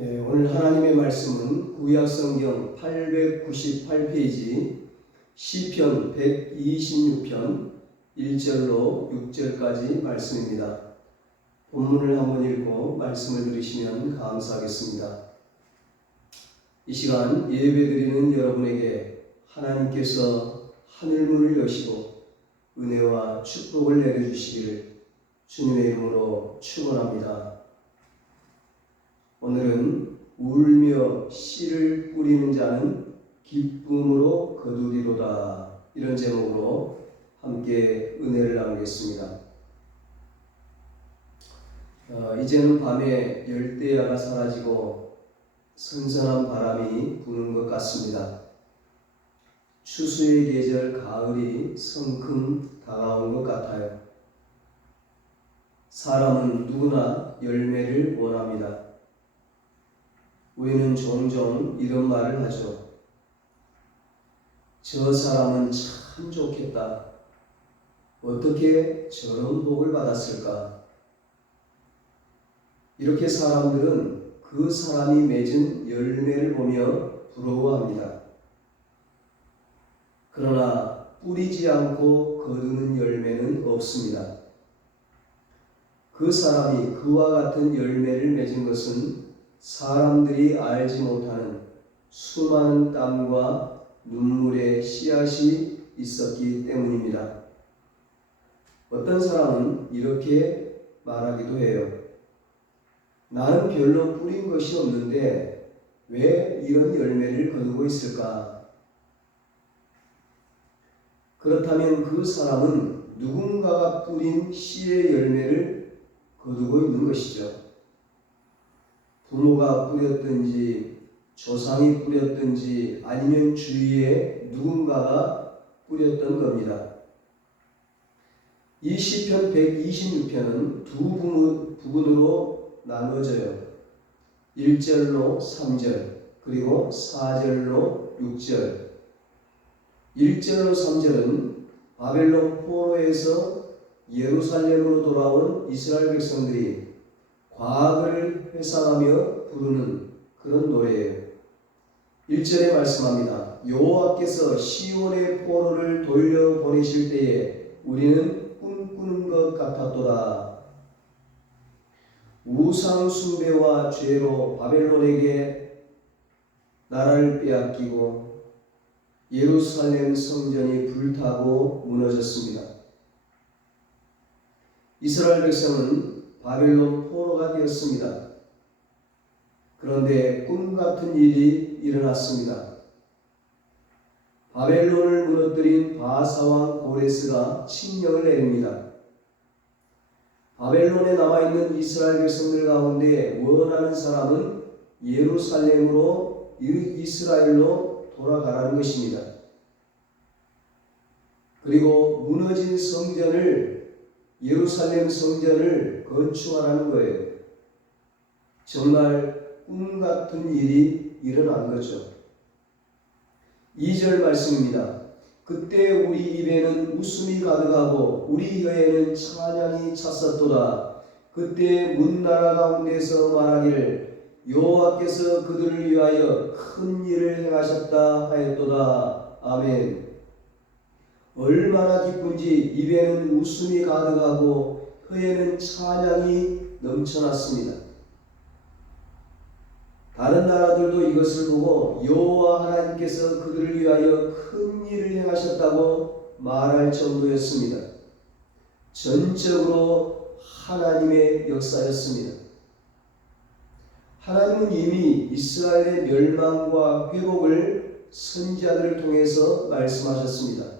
오늘 하나님의 말씀은 구약성경 898페이지 시편 126편 1절로 6절까지 말씀입니다. 본문을 한번 읽고 말씀을 들으시면 감사하겠습니다. 이 시간 예배드리는 여러분에게 하나님께서 하늘문을 여시고 은혜와 축복을 내려주시기를 주님의 이름으로 축원합니다. 오늘은 울며 씨를 뿌리는 자는 기쁨으로 거두리로다, 이런 제목으로 함께 은혜를 나누겠습니다. 이제는 밤에 열대야가 사라지고 선선한 바람이 부는 것 같습니다. 추수의 계절 가을이 성큼 다가온 것 같아요. 사람은 누구나 열매를 원합니다. 우리는 종종 이런 말을 하죠. 저 사람은 참 좋겠다. 어떻게 저런 복을 받았을까? 이렇게 사람들은 그 사람이 맺은 열매를 보며 부러워합니다. 그러나 뿌리지 않고 거두는 열매는 없습니다. 그 사람이 그와 같은 열매를 맺은 것은 사람들이 알지 못하는 수많은 땀과 눈물의 씨앗이 있었기 때문입니다. 어떤 사람은 이렇게 말하기도 해요. 나는 별로 뿌린 것이 없는데 왜 이런 열매를 거두고 있을까? 그렇다면 그 사람은 누군가가 뿌린 씨의 열매를 거두고 있는 것이죠. 부모가 뿌렸든지 조상이 뿌렸든지 아니면 주위에 누군가가 뿌렸던 겁니다. 이 시편 126편은 두 부분으로 나누어져요. 1절로 3절 그리고 4절로 6절. 1절로 3절은 바벨론 포로에서 예루살렘으로 돌아온 이스라엘 백성들이 과거를 회상하며 부르는 그런 노래예요. 1절에 말씀합니다. 여호와께서 시온의 포로를 돌려보내실 때에 우리는 꿈꾸는 것 같았도다. 우상 숭배와 죄로 바벨론에게 나라를 빼앗기고 예루살렘 성전이 불타고 무너졌습니다. 이스라엘 백성은 바벨론 포로가 되었습니다. 그런데 꿈 같은 일이 일어났습니다. 바벨론을 무너뜨린 바사왕 고레스가 칙령을 내립니다. 바벨론에 남아있는 이스라엘 백성들 가운데 원하는 사람은 예루살렘으로 이스라엘로 돌아가라는 것입니다. 그리고 무너진 예루살렘 성전을 건축하라는 거예요. 정말 꿈 같은 일이 일어난 거죠. 2절 말씀입니다. 그때 우리 입에는 웃음이 가득하고 우리 혀에는 찬양이 찼었도다. 그때 문나라 가운데서 말하기를 여호와께서 그들을 위하여 큰 일을 행하셨다 하였도다. 아멘. 얼마나 기쁜지 입에는 웃음이 가득하고 혀에는 찬양이 넘쳐났습니다. 다른 나라들도 이것을 보고 여호와 하나님께서 그들을 위하여 큰 일을 행하셨다고 말할 정도였습니다. 전적으로 하나님의 역사였습니다. 하나님은 이미 이스라엘의 멸망과 회복을 선지자들을 통해서 말씀하셨습니다.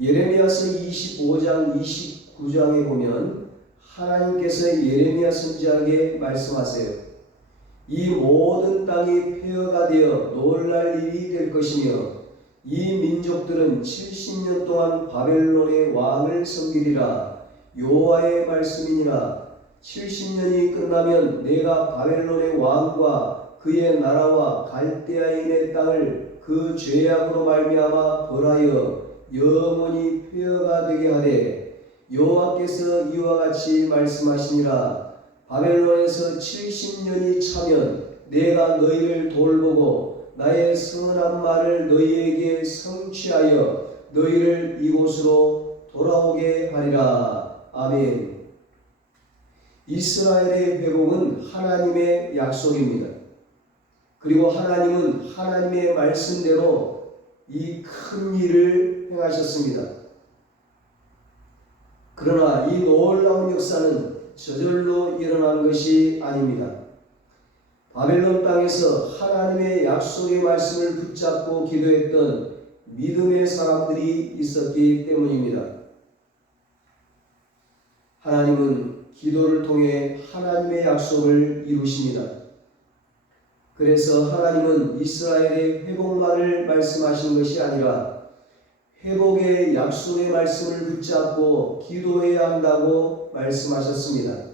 예레미야서 25장 29장에 보면 하나님께서 예레미야 선지자에게 말씀하세요. 이 모든 땅이 폐허가 되어 놀랄 일이 될 것이며 이 민족들은 70년 동안 바벨론의 왕을 섬기리라. 여호와의 말씀이니라. 70년이 끝나면 내가 바벨론의 왕과 그의 나라와 갈대아인의 땅을 그 죄악으로 말미암아 벌하여 영원히 폐허가 되게 하되 여호와께서 이와 같이 말씀하시니라. 바벨론에서 70년이 차면 내가 너희를 돌보고 나의 선한 말을 너희에게 성취하여 너희를 이곳으로 돌아오게 하리라. 아멘. 이스라엘의 회복은 하나님의 약속입니다. 그리고 하나님은 하나님의 말씀대로 이 큰 일을 행하셨습니다. 그러나 이 놀라운 역사는 저절로 일어난 것이 아닙니다. 바벨론 땅에서 하나님의 약속의 말씀을 붙잡고 기도했던 믿음의 사람들이 있었기 때문입니다. 하나님은 기도를 통해 하나님의 약속을 이루십니다. 그래서 하나님은 이스라엘의 회복만을 말씀하신 것이 아니라 회복의 약속의 말씀을 붙잡고 기도해야 한다고 말씀하셨습니다.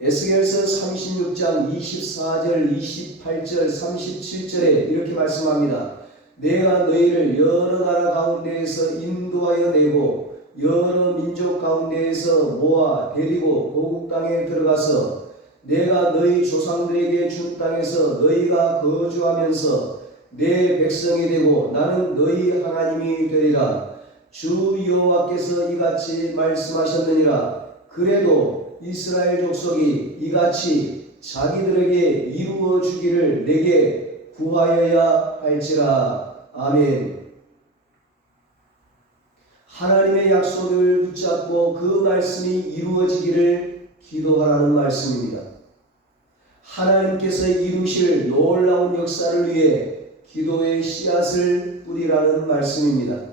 에스겔서 36장 24절, 28절, 37절에 이렇게 말씀합니다. 내가 너희를 여러 나라 가운데에서 인도하여 내고 여러 민족 가운데에서 모아 데리고 고국 땅에 들어가서 내가 너희 조상들에게 준 땅에서 너희가 거주하면서 내 백성이 되고 나는 너희 하나님이 되리라. 주 여호와께서 이같이 말씀하셨느니라. 그래도 이스라엘 족속이 이같이 자기들에게 이루어 주기를 내게 구하여야 할지라. 아멘. 하나님의 약속을 붙잡고 그 말씀이 이루어지기를 기도하라는 말씀입니다. 하나님께서 이루실 놀라운 역사를 위해 기도의 씨앗을 뿌리라는 말씀입니다.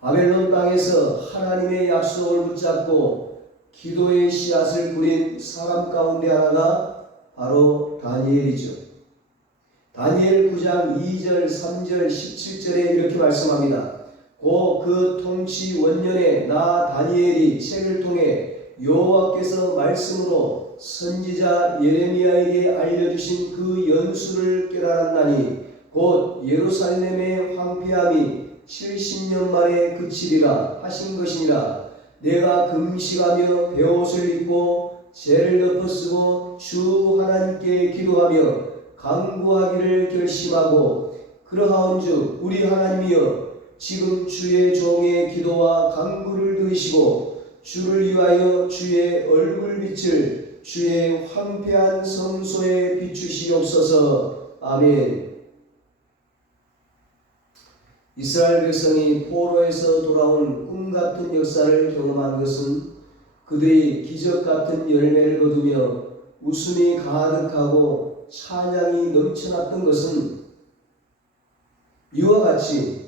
바벨론 땅에서 하나님의 약속을 붙잡고 기도의 씨앗을 뿌린 사람 가운데 하나가 바로 다니엘이죠. 다니엘 9장 2절, 3절, 17절에 이렇게 말씀합니다. 고 그 통치 원년에 나 다니엘이 책을 통해 여호와께서 말씀으로 선지자 예레미야에게 알려주신 그 연수를 깨달았나니 곧 예루살렘의 황폐함이 70년 만에 그치리라 하신 것이니라. 내가 금식하며 베옷을 입고 죄를 덮어쓰고 주 하나님께 기도하며 간구하기를 결심하고 그러하온즉 우리 하나님이여 지금 주의 종의 기도와 간구를 들으시고 주를 위하여 주의 얼굴빛을 주의 황폐한 성소에 비추시옵소서. 아멘. 이스라엘 백성이 포로에서 돌아온 꿈같은 역사를 경험한 것은 그들이 기적같은 열매를 거두며 웃음이 가득하고 찬양이 넘쳐났던 것은 이와 같이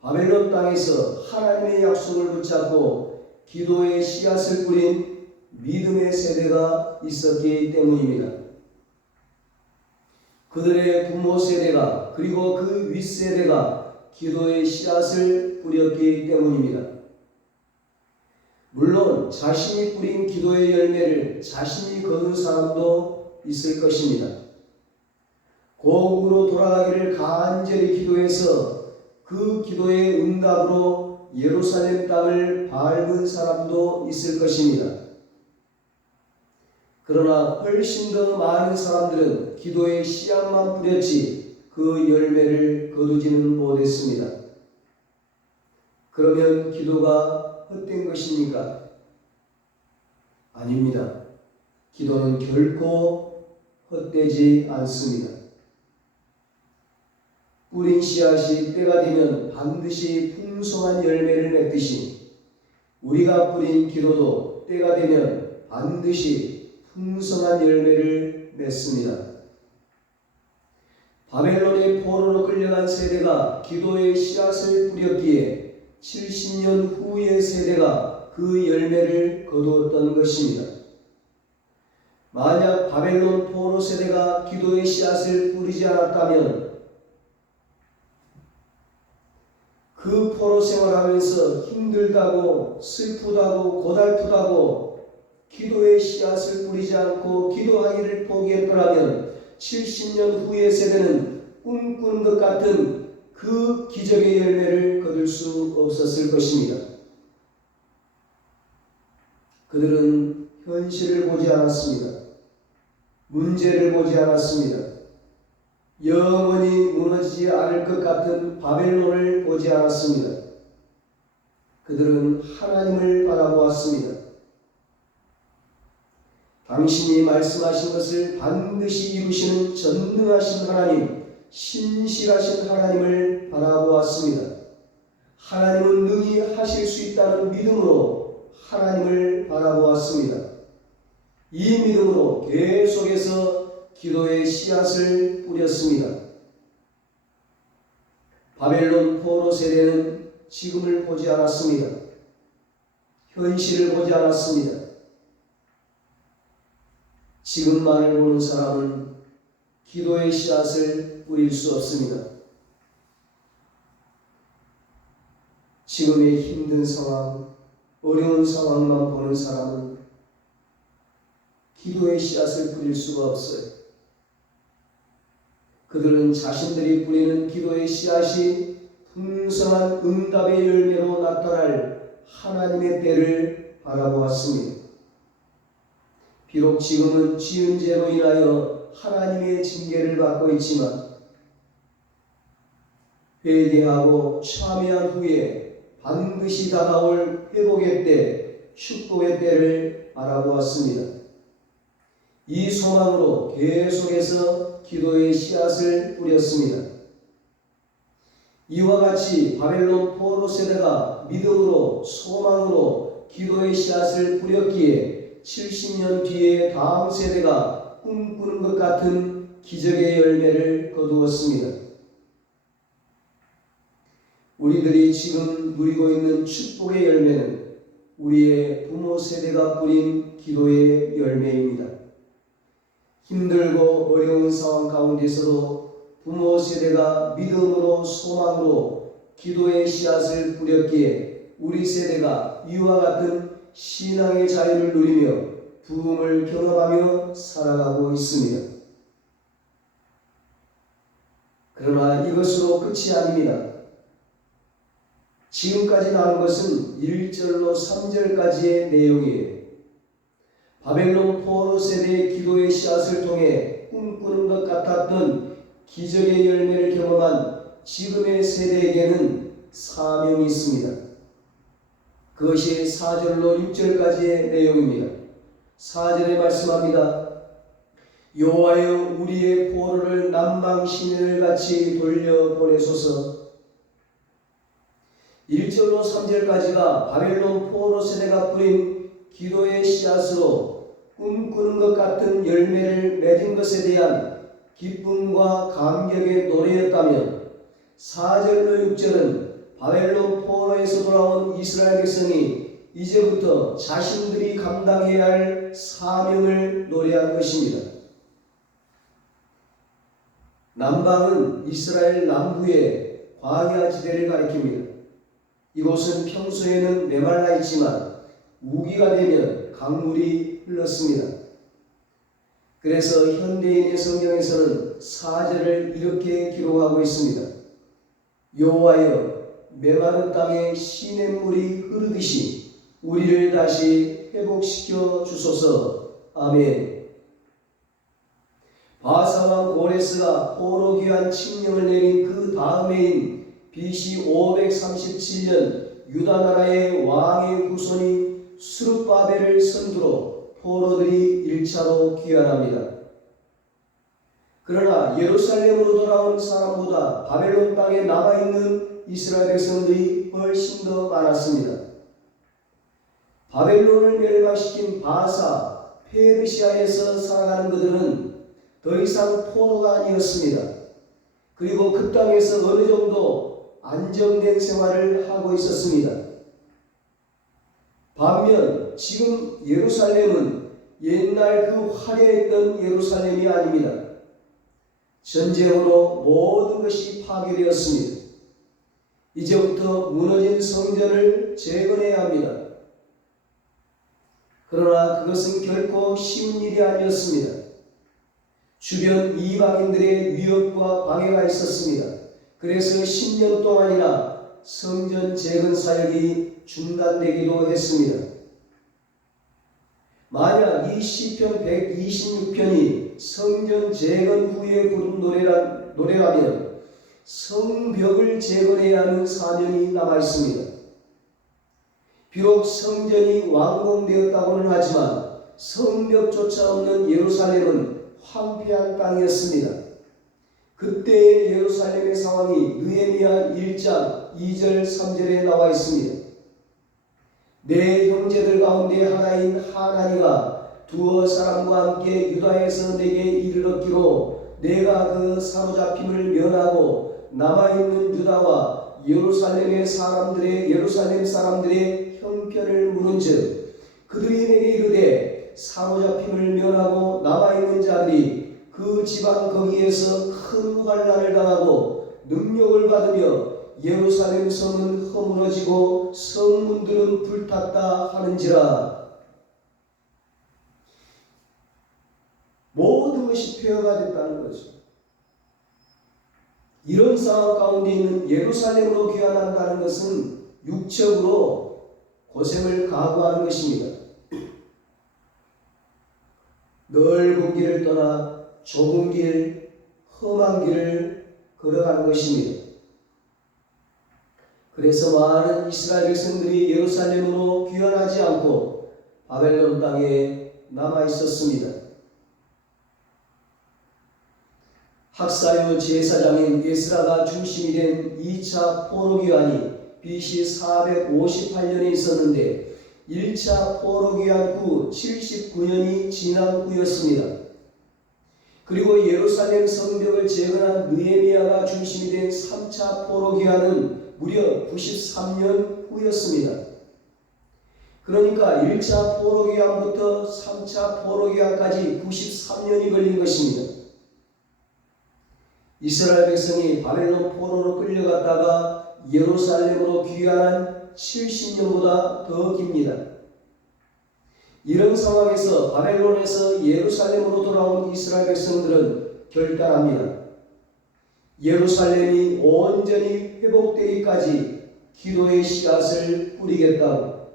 바벨론 땅에서 하나님의 약속을 붙잡고 기도의 씨앗을 뿌린 믿음의 세대가 있었기 때문입니다. 그들의 부모 세대가 그리고 그 윗세대가 기도의 씨앗을 뿌렸기 때문입니다. 물론 자신이 뿌린 기도의 열매를 자신이 거둔 사람도 있을 것입니다. 고국으로 돌아가기를 간절히 기도해서 그 기도의 응답으로 예루살렘 땅을 밟은 사람도 있을 것입니다. 그러나 훨씬 더 많은 사람들은 기도의 씨앗만 뿌렸지 그 열매를 거두지는 못했습니다. 그러면 기도가 헛된 것입니까? 아닙니다. 기도는 결코 헛되지 않습니다. 뿌린 씨앗이 때가 되면 반드시 풍성한 열매를 맺듯이 우리가 뿌린 기도도 때가 되면 반드시 풍성한 열매를 맺습니다. 바벨론의 포로로 끌려간 세대가 기도의 씨앗을 뿌렸기에 70년 후의 세대가 그 열매를 거두었던 것입니다. 만약 바벨론 포로 세대가 기도의 씨앗을 뿌리지 않았다면 그 포로 생활하면서 힘들다고 슬프다고 고달프다고 기도의 씨앗을 뿌리지 않고 기도하기를 포기했더라면 70년 후의 세대는 꿈꾸는 것 같은 그 기적의 열매를 거둘 수 없었을 것입니다. 그들은 현실을 보지 않았습니다. 문제를 보지 않았습니다. 영원히 무너지지 않을 것 같은 바벨론을 보지 않았습니다. 그들은 하나님을 바라보았습니다. 당신이 말씀하신 것을 반드시 이루시는 전능하신 하나님, 신실하신 하나님을 바라보았습니다. 하나님은 능히 하실 수 있다는 믿음으로 하나님을 바라보았습니다. 이 믿음으로 계속해서 기도의 씨앗을 뿌렸습니다. 바벨론 포로 세대는 지금을 보지 않았습니다. 현실을 보지 않았습니다. 지금만을 보는 사람은 기도의 씨앗을 뿌릴 수 없습니다. 지금의 힘든 상황, 어려운 상황만 보는 사람은 기도의 씨앗을 뿌릴 수가 없어요. 그들은 자신들이 뿌리는 기도의 씨앗이 풍성한 응답의 열매로 나타날 하나님의 때를 바라보았습니다. 비록 지금은 지은 죄로 인하여 하나님의 징계를 받고 있지만 회개하고 참여한 후에 반드시 다가올 회복의 때, 축복의 때를 바라보았습니다. 이 소망으로 계속해서 기도의 씨앗을 뿌렸습니다. 이와 같이 바벨론 포로 세대가 믿음으로 소망으로 기도의 씨앗을 뿌렸기에 70년 뒤에 다음 세대가 꿈꾸는 것 같은 기적의 열매를 거두었습니다. 우리들이 지금 누리고 있는 축복의 열매는 우리의 부모 세대가 뿌린 기도의 열매입니다. 힘들고 어려운 상황 가운데서도 부모 세대가 믿음으로 소망으로 기도의 씨앗을 뿌렸기에 우리 세대가 이와 같은 신앙의 자유를 누리며 부흥을 경험하며 살아가고 있습니다. 그러나 이것으로 끝이 아닙니다. 지금까지 나온 것은 1절로 3절까지의 내용이에요. 바벨론 포로 세대의 기도의 씨앗을 통해 꿈꾸는 것 같았던 기적의 열매를 경험한 지금의 세대에게는 사명이 있습니다. 그것이 4절로 6절까지의 내용입니다. 4절에 말씀합니다. 여호와여 우리의 포로를 남방 시내를같이 돌려보내소서. 1절로 3절까지가 바벨론 포로 세대가 뿌린 기도의 씨앗으로 꿈꾸는 것 같은 열매를 맺은 것에 대한 기쁨과 감격의 노래였다면 4절로 6절은 바벨론 포로에서 돌아온 이스라엘 백성이 이제부터 자신들이 감당해야 할 사명을 노래한 것입니다. 남방은 이스라엘 남부의 광야 지대를 가리킵니다. 이곳은 평소에는 메말라 있지만 우기가 되면 강물이 흘렀습니다. 그래서 현대인의 성경에서는 4절을 이렇게 기록하고 있습니다. 여호와여 메마른 땅에 시냇물이 흐르듯이 우리를 다시 회복시켜 주소서. 아멘. 바사왕 고레스가 포로 귀환 칙령을 내린 그 다음 해인 BC 537년 유다 나라의 왕의 후손이 스룹바벨을 선두로 포로들이 1차로 귀환합니다. 그러나 예루살렘으로 돌아온 사람보다 바벨론 땅에 남아있는 이스라엘 백성들이 훨씬 더 많았습니다. 바벨론을 멸망시킨 바사, 페르시아에서 살아가는 그들은 더 이상 포로가 아니었습니다. 그리고 그 땅에서 어느 정도 안정된 생활을 하고 있었습니다. 반면 지금 예루살렘은 옛날 그 화려했던 예루살렘이 아닙니다. 전쟁으로 모든 것이 파괴되었습니다. 이제부터 무너진 성전을 재건해야 합니다. 그러나 그것은 결코 쉬운 일이 아니었습니다. 주변 이방인들의 위협과 방해가 있었습니다. 그래서 10년 동안이나 성전 재건 사역이 중단되기도 했습니다. 만약 이 시편 126편이 성전 재건 후에 부른 노래라면 성벽을 재건해야 하는 사명이 남아 있습니다. 비록 성전이 완공되었다고는 하지만 성벽조차 없는 예루살렘은 황폐한 땅이었습니다. 그때의 예루살렘의 상황이 느헤미야 1장 2절 3절에 나와 있습니다. 내 형제들 가운데 하나인 하나니가 두어 사람과 함께 유다에서 내게 이르렀기로 내가 그 사로잡힘을 면하고 남아있는 유다와 예루살렘 사람들의 형편을 물은즉 그들이 내게 이르되 사로잡힘을 면하고 남아있는 자들이 그 지방 거기에서 큰 환난을 당하고 능력을 받으며 예루살렘 성은 허물어지고 성문들은 불탔다 하는지라. 모든 것이 폐허가 됐다는 거죠. 이런 상황 가운데 있는 예루살렘으로 귀환한다는 것은 육적으로 고생을 각오하는 것입니다. 넓은 길을 떠나 좁은 길, 험한 길을 걸어가는 것입니다. 그래서 많은 이스라엘 백성들이 예루살렘으로 귀환하지 않고 바벨론 땅에 남아 있었습니다. 학사요 제사장인 에스라가 중심이 된 2차 포로 귀환이 BC 458년에 있었는데 1차 포로 귀환 후 79년이 지난 후였습니다. 그리고 예루살렘 성벽을 재건한 느헤미야가 중심이 된 3차 포로 귀환은 무려 93년 후였습니다. 그러니까 1차 포로 귀환부터 3차 포로 귀환까지 93년이 걸린 것입니다. 이스라엘 백성이 바벨론 포로로 끌려갔다가 예루살렘으로 귀환한 70년보다 더 깁니다. 이런 상황에서 바벨론에서 예루살렘으로 돌아온 이스라엘 백성들은 결단합니다. 예루살렘이 온전히 회복되기까지 기도의 씨앗을 뿌리겠다고.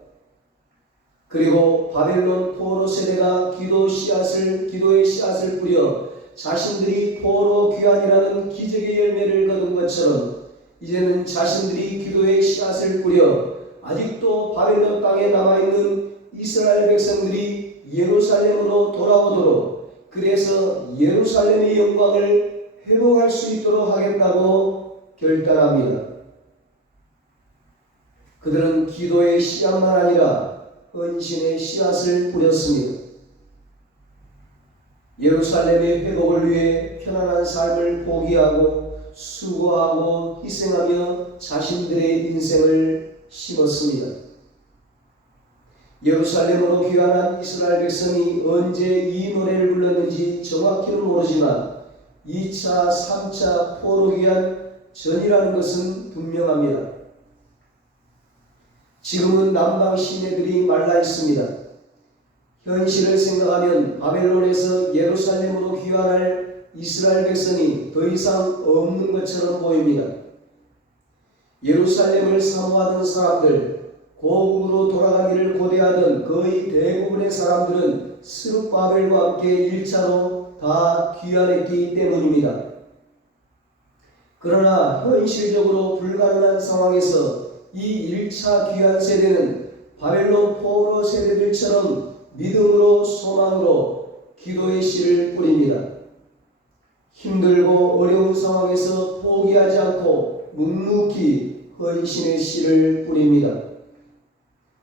그리고 바벨론 포로 세대가 기도의 씨앗을 뿌려 자신들이 포로 귀환이라는 기적의 열매를 거둔 것처럼 이제는 자신들이 기도의 씨앗을 뿌려 아직도 바벨론 땅에 남아있는 이스라엘 백성들이 예루살렘으로 돌아오도록, 그래서 예루살렘의 영광을 회복할 수 있도록 하겠다고 결단합니다. 그들은 기도의 씨앗만 아니라 헌신의 씨앗을 뿌렸습니다. 예루살렘의 회복을 위해 편안한 삶을 포기하고 수고하고 희생하며 자신들의 인생을 심었습니다. 예루살렘으로 귀환한 이스라엘 백성이 언제 이 노래를 불렀는지 정확히는 모르지만 2차, 3차 포로 귀환 전이라는 것은 분명합니다. 지금은 남방 시내들이 말라 있습니다. 현실을 생각하면 바벨론에서 예루살렘으로 귀환할 이스라엘 백성이 더 이상 없는 것처럼 보입니다. 예루살렘을 사모하던 사람들, 고국으로 돌아가기를 고대하던 거의 대부분의 사람들은 스룹바벨과 함께 1차로 다 귀환했기 때문입니다. 그러나 현실적으로 불가능한 상황에서 이 1차 귀환 세대는 바벨론 포로 세대들처럼 믿음으로 소망으로 기도의 씨를 뿌립니다. 힘들고 어려운 상황에서 포기하지 않고 묵묵히 헌신의 씨를 뿌립니다.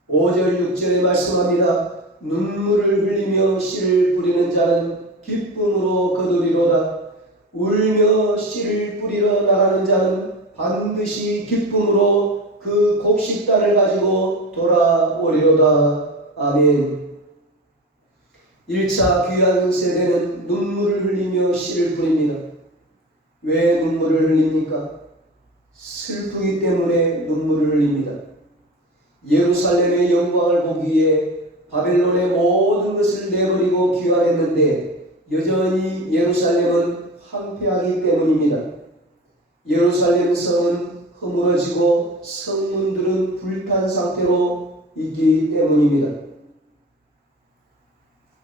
5절 6절에 말씀합니다. 눈물을 흘리며 씨를 뿌리는 자는 기쁨으로 거두리로다. 울며 씨를 뿌리러 나가는 자는 반드시 기쁨으로 그 곡식단을 가지고 돌아오리로다. 아멘. 1차 귀환 세대는 눈물을 흘리며 씨를 뿌립니다. 왜 눈물을 흘립니까? 슬프기 때문에 눈물을 흘립니다. 예루살렘의 영광을 보기 위해 바벨론의 모든 것을 내버리고 귀환했는데 여전히 예루살렘은 황폐하기 때문입니다. 예루살렘 성은 허물어지고 성문들은 불탄 상태로 있기 때문입니다.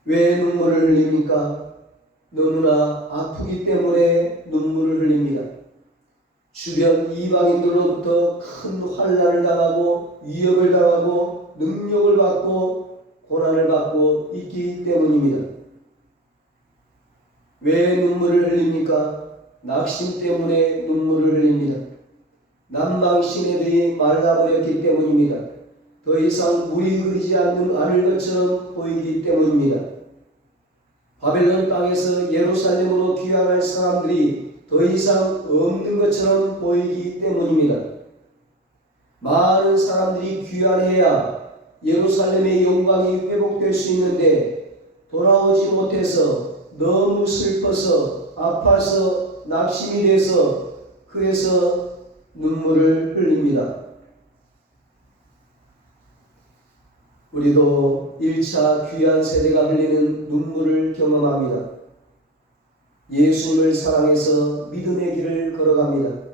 왜 눈물을 흘립니까? 너무나 아프기 때문에 눈물을 흘립니다. 주변 이방인들로부터 큰 환난을 당하고 위협을 당하고 능력을 받고 고난을 받고 있기 때문입니다. 왜 눈물을 흘립니까? 낙심 때문에 눈물을 흘립니다. 남방신애들이 말라버렸기 때문입니다. 더 이상 물이 흐르지 않을 것처럼 보이기 때문입니다. 바벨론 땅에서 예루살렘으로 귀환할 사람들이 더 이상 없는 것처럼 보이기 때문입니다. 많은 사람들이 귀환해야 예루살렘의 영광이 회복될 수 있는데 돌아오지 못해서 너무 슬퍼서 아파서 낙심이 돼서 그래서 눈물을 흘립니다. 우리도 1차 귀한 세대가 흘리는 눈물을 경험합니다. 예수님을 사랑해서 믿음의 길을 걸어갑니다.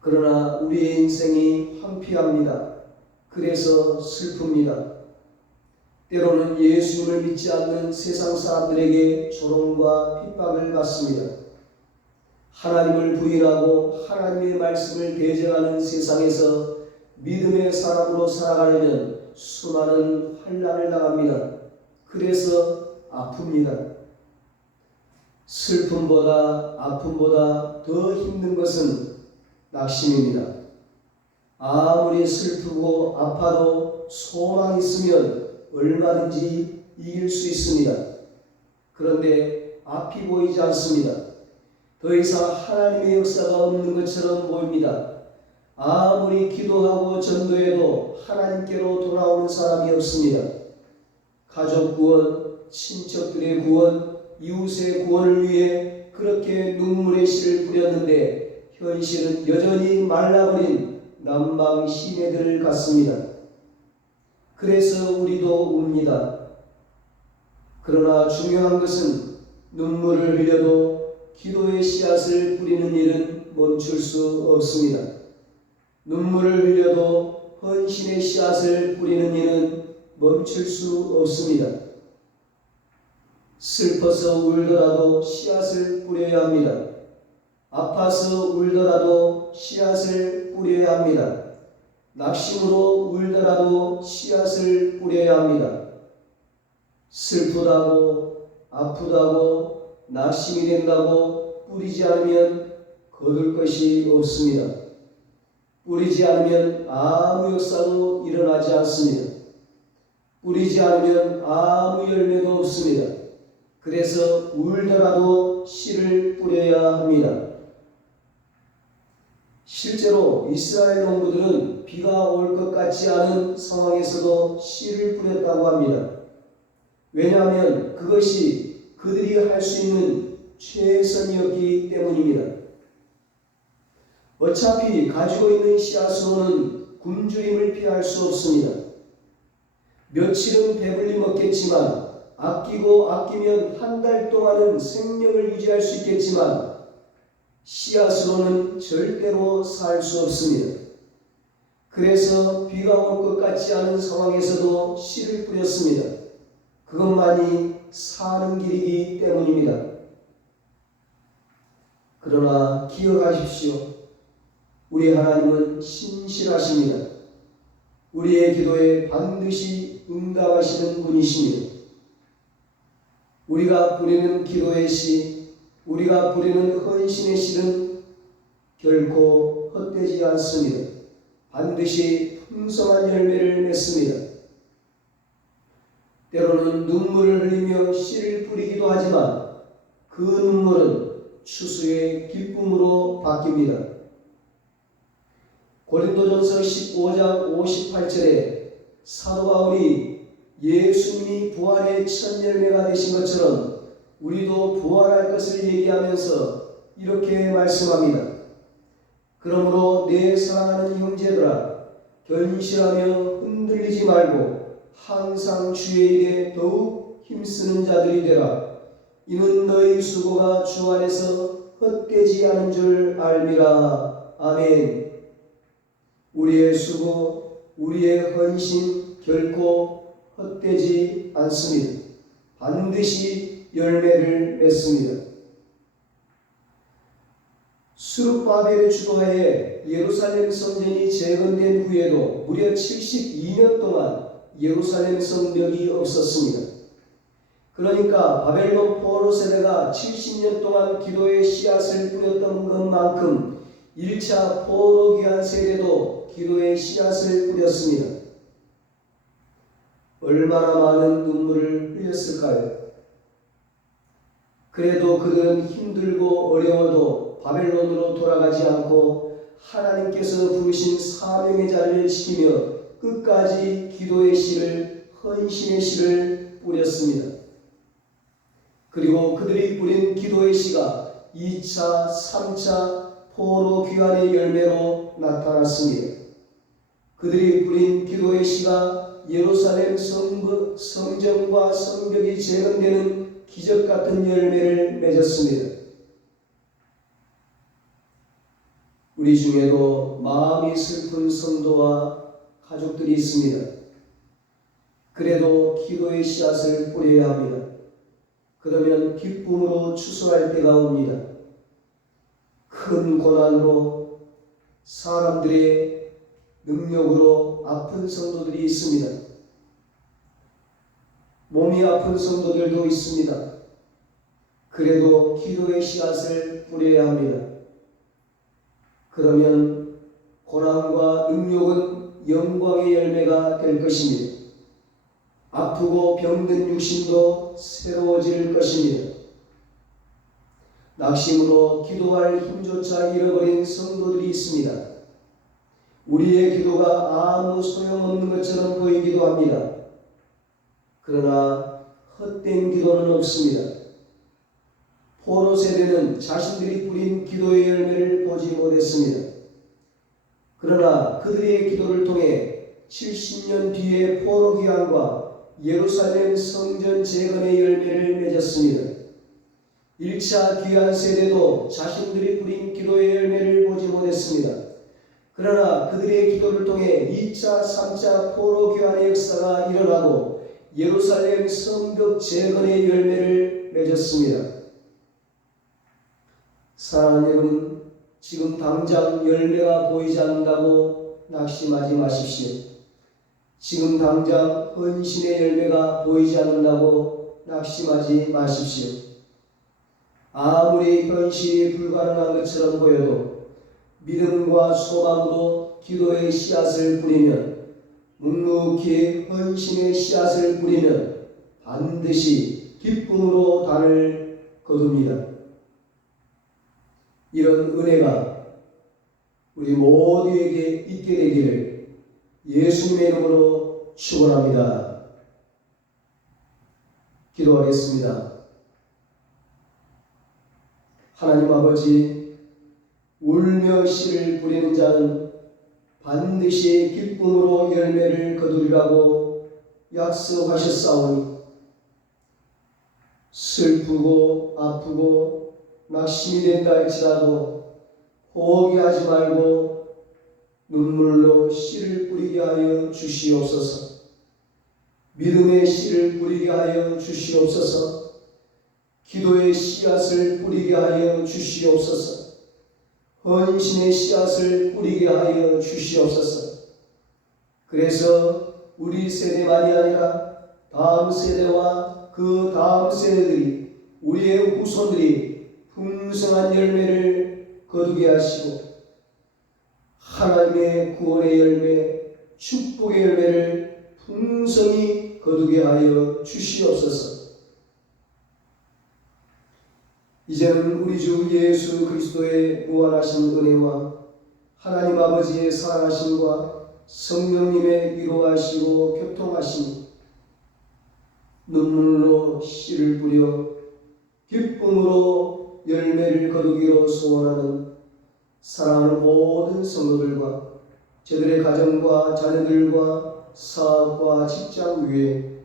그러나 우리의 인생이 황폐합니다. 그래서 슬픕니다. 때로는 예수님을 믿지 않는 세상 사람들에게 조롱과 핍박을 받습니다. 하나님을 부인하고 하나님의 말씀을 대적하는 세상에서 믿음의 사람으로 살아가려면 수많은 환난을 당합니다. 그래서 아픕니다. 슬픔보다 아픔보다 더 힘든 것은 낙심입니다. 아무리 슬프고 아파도 소망이 있으면 얼마든지 이길 수 있습니다. 그런데 앞이 보이지 않습니다. 더 이상 하나님의 역사가 없는 것처럼 보입니다. 아무리 기도하고 전도해도 하나님께로 돌아오는 사람이 없습니다. 가족 구원, 친척들의 구원, 이웃의 구원을 위해 그렇게 눈물의 씨를 뿌렸는데 현실은 여전히 말라버린 남방 시내들 같습니다. 그래서 우리도 웁니다. 그러나 중요한 것은 눈물을 흘려도 기도의 씨앗을 뿌리는 일은 멈출 수 없습니다. 눈물을 흘려도 헌신의 씨앗을 뿌리는 일은 멈출 수 없습니다. 슬퍼서 울더라도 씨앗을 뿌려야 합니다. 아파서 울더라도 씨앗을 뿌려야 합니다. 낙심으로 울더라도 씨앗을 뿌려야 합니다. 슬프다고 아프다고 낙심이 된다고 뿌리지 않으면 거둘 것이 없습니다. 뿌리지 않으면 아무 역사도 일어나지 않습니다. 뿌리지 않으면 아무 열매도 없습니다. 그래서 울더라도 씨를 뿌려야 합니다. 실제로 이스라엘 농부들은 비가 올 것 같지 않은 상황에서도 씨를 뿌렸다고 합니다. 왜냐하면 그것이 그들이 할 수 있는 최선이었기 때문입니다. 어차피 가지고 있는 씨앗으로는 굶주림을 피할 수 없습니다. 며칠은 배불리 먹겠지만 아끼고 아끼면 한 달 동안은 생명을 유지할 수 있겠지만 씨앗으로는 절대로 살 수 없습니다. 그래서 비가 올 것 같지 않은 상황에서도 씨를 뿌렸습니다. 그것만이 사는 길이기 때문입니다. 그러나 기억하십시오. 우리 하나님은 신실하십니다. 우리의 기도에 반드시 응답하시는 분이십니다. 우리가 뿌리는 기도의 씨, 우리가 뿌리는 헌신의 씨는 결코 헛되지 않습니다. 반드시 풍성한 열매를 맺습니다. 때로는 눈물을 흘리며 씨를 뿌리기도 하지만 그 눈물은 추수의 기쁨으로 바뀝니다. 고린도전서 15장 58절에 사도 바울이 예수님이 부활의 첫 열매가 되신 것처럼 우리도 부활할 것을 얘기하면서 이렇게 말씀합니다. 그러므로 내 사랑하는 형제들아, 견실하며 흔들리지 말고 항상 주의 일에 더욱 힘쓰는 자들이 되라. 이는 너희 수고가 주 안에서 헛되지 않은 줄 알미라. 아멘. 우리의 수고, 우리의 헌신 결코 헛되지 않습니다. 반드시 열매를 맺습니다. 수룹바벨의 주도하에 예루살렘 성전이 재건된 후에도 무려 72년 동안 예루살렘 성벽이 없었습니다. 그러니까 바벨론 포로 세대가 70년 동안 기도의 씨앗을 뿌렸던 것만큼 1차 포로 귀환 세대도 기도의 씨앗을 뿌렸습니다. 얼마나 많은 눈물을 흘렸을까요? 그래도 그들은 힘들고 어려워도 바벨론으로 돌아가지 않고 하나님께서 부르신 사명의 자리를 지키며 끝까지 기도의 씨를, 헌신의 씨를 뿌렸습니다. 그리고 그들이 뿌린 기도의 씨가 2차, 3차 포로 귀환의 열매로 나타났습니다. 그들이 뿌린 기도의 씨가 예루살렘 성전과 성벽이 재건되는 기적 같은 열매를 맺었습니다. 우리 중에도 마음이 슬픈 성도와 가족들이 있습니다. 그래도 기도의 씨앗을 뿌려야 합니다. 그러면 기쁨으로 추수할 때가 옵니다. 큰 고난으로 사람들의 능력으로 아픈 성도들이 있습니다. 몸이 아픈 성도들도 있습니다. 그래도 기도의 씨앗을 뿌려야 합니다. 그러면 고난과 능력은 영광의 열매가 될 것입니다. 아프고 병든 육신도 새로워질 것입니다. 낙심으로 기도할 힘조차 잃어버린 성도들이 있습니다. 우리의 기도가 아무 소용없는 것처럼 보이기도 합니다. 그러나 헛된 기도는 없습니다. 포로 세대는 자신들이 뿌린 기도의 열매를 보지 못했습니다. 그러나 그들의 기도를 통해 70년 뒤에 포로 귀환과 예루살렘 성전 재건의 열매를 맺었습니다. 1차 귀환 세대도 자신들이 뿌린 기도의 열매를 보지 못했습니다. 그러나 그들의 기도를 통해 2차, 3차 포로 귀환의 역사가 일어나고 예루살렘 성벽 재건의 열매를 맺었습니다. 사랑하는 여러분, 지금 당장 열매가 보이지 않는다고 낙심하지 마십시오. 지금 당장 헌신의 열매가 보이지 않는다고 낙심하지 마십시오. 아무리 현실이 불가능한 것처럼 보여도 믿음과 소망으로 기도의 씨앗을 뿌리면, 묵묵히 헌신의 씨앗을 뿌리면 반드시 기쁨으로 단을 거둡니다. 이런 은혜가 우리 모두에게 있게 되기를 예수님의 이름으로 축원합니다. 기도하겠습니다. 하나님 아버지, 울며 씨를 뿌리는 자는 반드시 기쁨으로 열매를 거두리라고 약속하셨사오니 슬프고 아프고 낙심이 된다 할지라도 포기하지 말고 눈물로 씨를 뿌리게 하여 주시옵소서. 믿음의 씨를 뿌리게 하여 주시옵소서. 기도의 씨앗을 뿌리게 하여 주시옵소서. 헌신의 씨앗을 뿌리게 하여 주시옵소서. 그래서 우리 세대만이 아니라 다음 세대와 그 다음 세대들이, 우리의 후손들이 풍성한 열매를 거두게 하시고 하나님의 구원의 열매, 축복의 열매를 풍성히 거두게 하여 주시옵소서. 이제는 우리 주 예수 그리스도의 무한하신 은혜와 하나님 아버지의 사랑하심과 성령님의 위로하시고 교통하심이 눈물로 씨를 뿌려 기쁨으로 열매를 거두기로 소원하는 사랑하는 모든 성도들과 저들의 가정과 자녀들과 사업과 직장 위에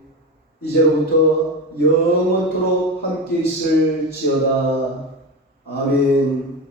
이제로부터 영원토록 함께 있을지어다. 아멘.